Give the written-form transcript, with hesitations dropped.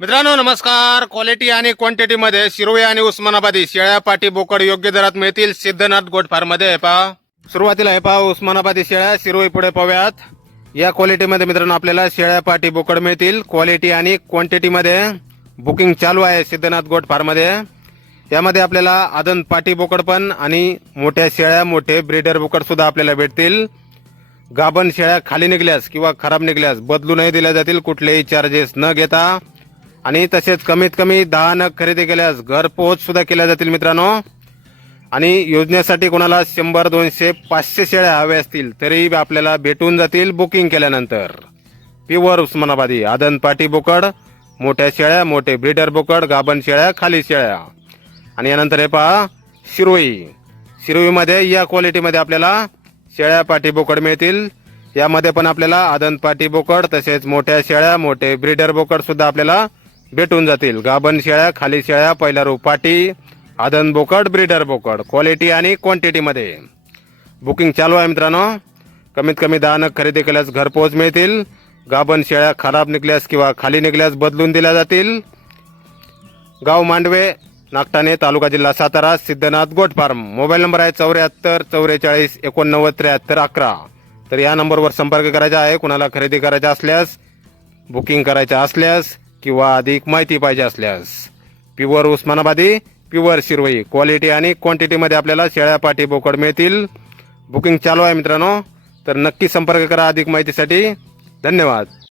मित्रांनो नमस्कार. क्वालिटी आणि क्वांटिटी मध्ये शिरोळे आणि उस्मानाबादी शेळ्या पाटी बोकड योग्य दरात मिळतील सिद्धनाथ गोट फार्म मध्ये आहे पहा. सुरुवातीला आहे पहा उस्मानाबादी शेळ्या. शिरोळे पुढे पाहूयात. या क्वालिटी मध्ये मित्रांनो आपल्याला शेळ्या पाटी बोकड मिळतील. क्वालिटी आणि क्वांटिटी मध्ये बुकिंग चालू आहे सिद्धनाथ गोट फार्म मध्ये. यामध्ये आपल्याला आदन पाटी बोकड पण आणि मोठ्या शेळ्या मोठे ब्रीडर बोकड सुद्धा आपल्याला भेटतील. गाभण शेळ्या खाली निघल्यास किंवा खराब निघल्यास बदलूनही दिल्या जातील कुठलेही चार्जेस न घेता. आणि तसेच कमीत कमी 10 नग खरेदी केल्यास घरपोच सुद्धा केल्या जातील मित्रांनो. आणि योजनेसाठी कोणाला 100 200 500 शेळ्या हव्या असतील तरी आपल्याला भेटून जातील बुकिंग केल्यानंतर. प्युअर उस्मानाबादी आदन पाटी बोकड, मोठ्या शेळ्या मोठे ब्रीडर बोकड, गाभण शेळ्या खाली शेळ्या. आणि यानंतर हे पहा शिरोई. शिरोईमध्ये या क्वालिटीमध्ये आपल्याला शेळ्या पाटी बोकड मिळतील. यामध्ये पण आपल्याला आदन पाटी बोकड तसेच मोठ्या शेळ्या मोठे ब्रीडर बोकड सुद्धा आपल्याला भेटून जातील. गाभण शेळ्या खाली शेळ्या पहिला रू पाटी आदन बोकड ब्रीडर बोकड क्वालिटी आणि क्वांटिटी मध्ये बुकिंग चालू आहे मित्रांनो. कमीत कमी 10 नग खरेदी केल्यास घरपोच मिळतील. गाभण शेळ्या खराब निघल्यास किंवा खाली निघल्यास बदलून दिल्या जातील. गाव मांडवे, नागठाणे, तालुका जिल्हा Satara, Siddhanath goat farm. Mobile number आहे 74 44 89 73 11. तर या नंबरवर संपर्क करायचा आहे. कुणाला खरेदी करायचा असल्यास, बुकिंग करायचं असल्यास किंवा अधिक माहिती पाहिजे असल्यास. प्युअर उस्मानाबादी प्युअर शिरोई क्वालिटी आणि क्वांटिटी मध्ये आपल्याला शेळ्या पाटी बोकड मिळतील. बुकिंग चालू आहे मित्रांनो. तर नक्की संपर्क करा अधिक माहितीसाठी. धन्यवाद.